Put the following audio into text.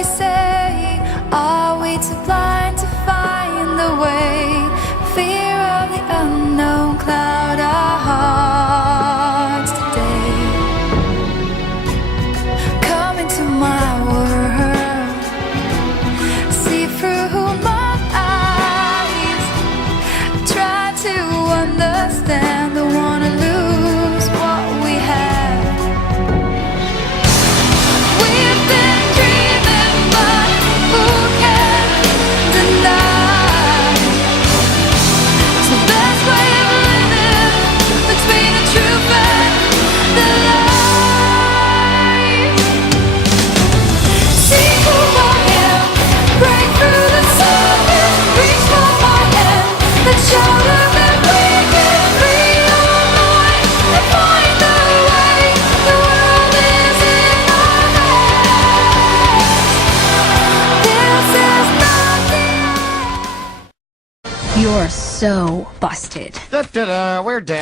we say? Are we too blind to find the way? Fear of the unknown cloud our hearts today. Come into my world, see through my eyes, try to understand, don't wanna lose what we have. We've been dreaming, but who can deny? It's the best way of living, between the truth and the lies. See who I am, break through the surface, reach for my hand, let's show them that we can free our minds and find the way. The world is in our hands. This is not the end. You're so busted. We're dead.